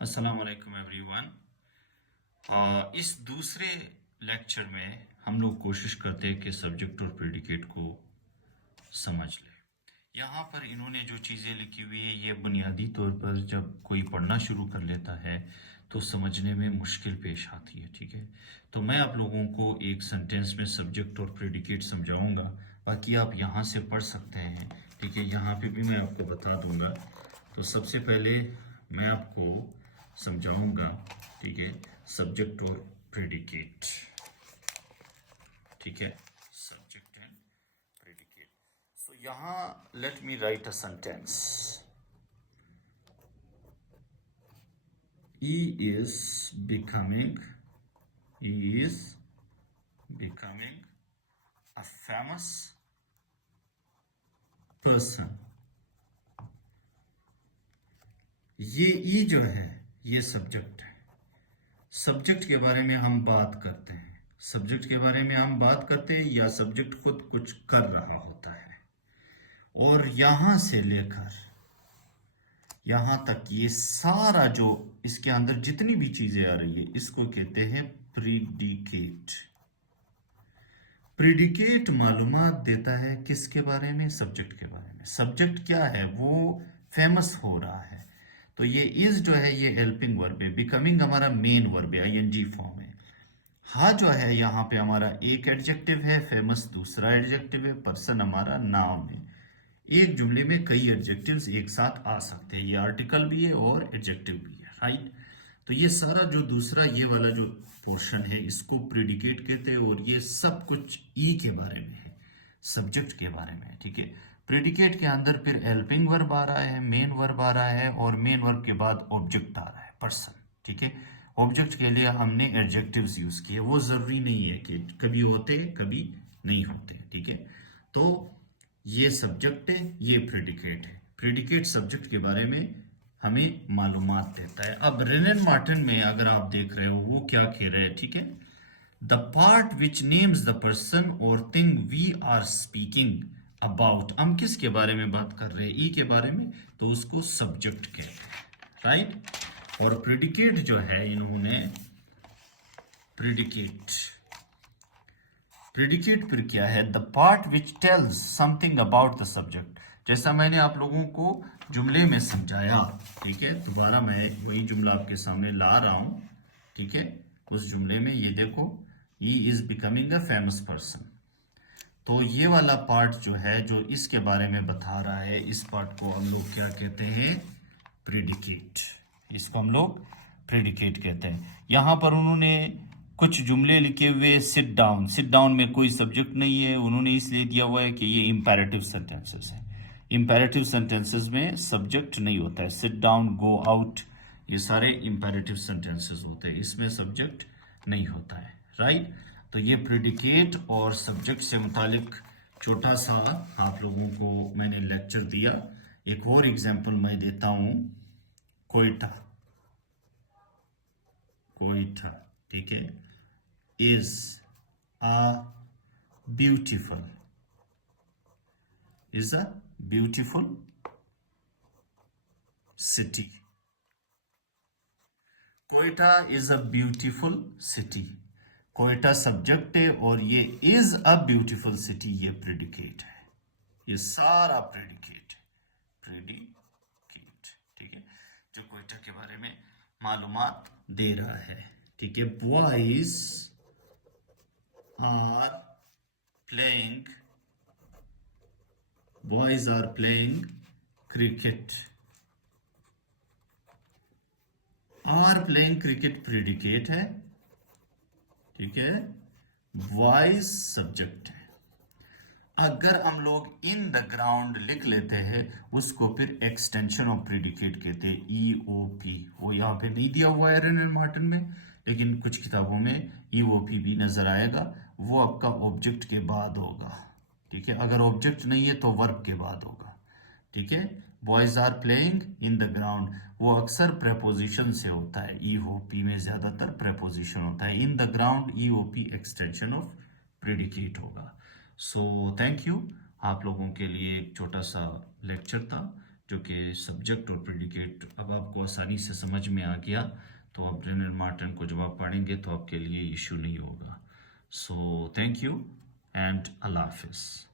अस्सलाम वालेकुम एवरीवन। इस दूसरे लेक्चर में हम लोग कोशिश करते हैं कि सब्जेक्ट और प्रेडिकेट को समझ लें। यहाँ पर इन्होंने जो चीज़ें लिखी हुई है ये बुनियादी तौर पर जब कोई पढ़ना शुरू कर लेता है तो समझने में मुश्किल पेश आती है। ठीक है, तो मैं आप लोगों को एक सेंटेंस में सब्जेक्ट और प्रेडिकेट समझाऊंगा, बाकी आप यहाँ से पढ़ सकते हैं। ठीक है, यहाँ पे भी मैं आपको बता दूंगा। तो सबसे पहले मैं आपको समझाऊंगा, ठीक है, सब्जेक्ट और प्रेडिकेट। ठीक है, सब्जेक्ट एंड प्रेडिकेट। सो यहाँ let me write a sentence. he is becoming he is becoming a famous person। ये ई जो है ये सब्जेक्ट है। सब्जेक्ट के बारे में हम बात करते हैं, सब्जेक्ट के बारे में हम बात करते हैं या सब्जेक्ट खुद कुछ कर रहा होता है, और यहां से लेकर यहां तक ये सारा जो इसके अंदर जितनी भी चीजें आ रही है इसको कहते हैं प्रीडिकेट। प्रीडिकेट मालूमात देता है किसके बारे में? सब्जेक्ट के बारे में। सब्जेक्ट क्या है? वो फेमस हो रहा है। तो ये इज जो है ये हेल्पिंग वर्ब है, बिकमिंग हमारा मेन वर्ब है, आईएनजी फॉर्म है। हाँ जो है यहाँ पे हमारा एक एडजेक्टिव है, फेमस दूसरा एडजेक्टिव है, पर्सन हमारा नाउन है। एक जुमले में कई एडजेक्टिव्स एक साथ आ सकते हैं, ये आर्टिकल भी है और एडजेक्टिव भी है, राइट। तो ये सारा जो दूसरा ये वाला जो पोर्शन है इसको प्रेडिकेट कहते हैं, और ये सब कुछ ई के बारे में है, सब्जेक्ट के बारे में है। ठीक है, प्रेडिकेट के अंदर फिर हेल्पिंग वर्ब आ रहा है, मेन वर्ब आ रहा है, और मेन वर्ब के बाद ऑब्जेक्ट आ रहा है, पर्सन। ठीक है, ऑब्जेक्ट के लिए हमने एडजेक्टिव्स यूज किए, वो जरूरी नहीं है कि कभी होते कभी नहीं होते। ठीक है, तो ये सब्जेक्ट है, ये प्रेडिकेट है। प्रेडिकेट सब्जेक्ट के बारे में हमें मालूमात देता है। अब रेनन मार्टिन में अगर आप देख रहे हो वो क्या कह रहे हैं, ठीक है, the part which names the person और thing we are speaking about. हम किसके बारे में बात कर रहे हैं? ई के बारे में, तो उसको सब्जेक्ट कहते हैं, राइट। और प्रेडिकेट जो है इन्होंने प्रेडिकेट फिर क्या है? The part which tells something about the subject. जैसा मैंने आप लोगों को जुमले में समझाया, ठीक है, दोबारा मैं वही जुमला आपके सामने ला रहा हूं। ठीक है, उस जुमले में ये देखो, he is becoming a famous person. तो ये वाला पार्ट जो है जो इसके बारे में बता रहा है, इस पार्ट को हम लोग क्या कहते हैं? प्रेडिकेट। इसको हम लोग प्रेडिकेट कहते हैं। यहां पर उन्होंने कुछ जुमले लिखे हुए, सिट डाउन। सिट डाउन में कोई सब्जेक्ट नहीं है, उन्होंने इसलिए दिया हुआ है कि ये इंपेरेटिव सेंटेंसेस है। इंपेरेटिव सेंटेंसेस में सब्जेक्ट नहीं होता है। सिट डाउन, गो आउट, ये सारे इंपेरेटिव सेंटेंसेस होते हैं, इसमें सब्जेक्ट नहीं होता है, राइट। तो ये प्रेडिकेट और सब्जेक्ट से मुतालिक छोटा सा आप लोगों को मैंने लेक्चर दिया। एक और एग्जांपल मैं देता हूं, कोयटा। कोयटा, ठीक है, is a beautiful, is a beautiful city. Quetta is a beautiful city. Quetta subject है और ये इज अ ब्यूटीफुल सिटी ये प्रेडिकेट है। ये सारा प्रेडिकेट है, प्रेडिकेट। ठीक है, जो कोयटा के बारे में मालूमात दे रहा है। ठीक है, boys are playing cricket. Are playing cricket predicate है, ठीक है, बॉयज सब्जेक्ट है। अगर हम लोग इन द ग्राउंड लिख लेते हैं उसको फिर एक्सटेंशन ऑफ प्रेडिकेट कहते हैं, ईओपी। वो यहाँ पे नहीं दिया हुआ है रेनन मार्टिन में, लेकिन कुछ किताबों में ईओपी भी नजर आएगा। वो आपका ऑब्जेक्ट के बाद होगा, ठीक है। अगर ऑब्जेक्ट नहीं है तो वर्ब के बाद होगा, ठीक है। Boys are playing in the ground, वो अक्सर प्रेपोजिशन से होता है, ईओपी में ज्यादातर प्रेपोजिशन होता है। In the ground, EOP extension of predicate होगा। सो थैंक यू, आप लोगों के लिए एक छोटा सा लेक्चर था। जो कि सब्जेक्ट और प्रेडिकेट अब आपको आसानी से समझ में आ गया, तो आप ब्रेनर मार्टिन को जब आप पढ़ेंगे तो आपके लिए इशू नहीं होगा। सो थैंक यू एंड अल्लाह हाफिज़।